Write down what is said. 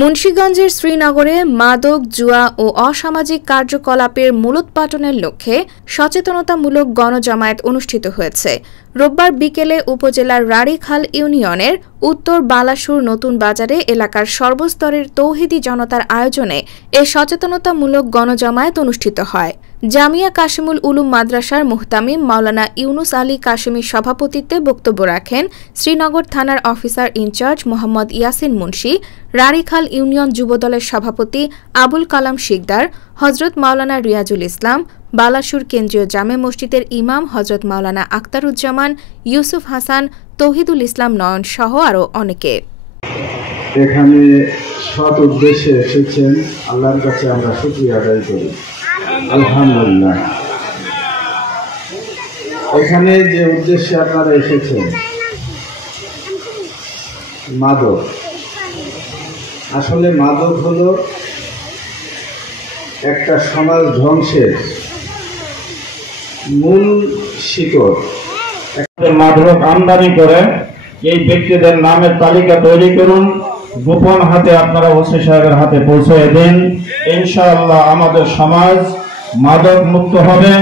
মুন্সিগঞ্জের শ্রীনগরে মাদক, জুয়া ও অসামাজিক কার্যকলাপের মূলোৎপাটনের লক্ষ্যে সচেতনতামূলক গণজামায়াত অনুষ্ঠিত হয়েছে। রোববার বিকেলে উপজেলার রাড়ীখাল ইউনিয়নের উত্তর বালাসুর নতুন বাজারে এলাকার সর্বস্তরের তৌহিদি জনতার আয়োজনে এ সচেতনতামূলক গণজামায়াত অনুষ্ঠিত হয়। জামিয়া কাশিমুল উলুম মাদ্রাসার মুহতামিম মাওলানা ইউনুস আলী কাশিমির সভাপতিত্বে বক্তব্য রাখেন শ্রীনগর থানার officer in charge Mohammad Yasin Munshi, Rarikhal union যুবদলের সভাপতি আবুল কালাম শিকদার, হজরত মাওলানা রিয়াজুল ইসলাম, বালাসুর কেন্দ্রীয় জামে মসজিদের ইমাম হজরত মাওলানা আখতারুজ্জামান, ইউসুফ হাসান, তৌহিদুল ইসলাম নয়ন সহ আরও অনেকে। এখানে সৎ উদ্দেশ্যে এসেছেন, আল্লাহর কাছে আমরা শুকরিয়া আদায় করি। আলহামদুলিল্লাহ। এখানে যে উদ্দেশ্যে আপনারা এসেছেন, মাদক, আসলে মাদক হলো একটা সমাজ ধ্বংসের মূল শিকড়। মাদক আমদানি করে এই ব্যক্তিদের নামের তালিকা তৈরি করুন, গোপন হাতে আপনারা ওসি সাহেবের হাতে পৌঁছে দিন। ইনশাআল্লাহ আমাদের সমাজ মাদক মুক্ত হবে।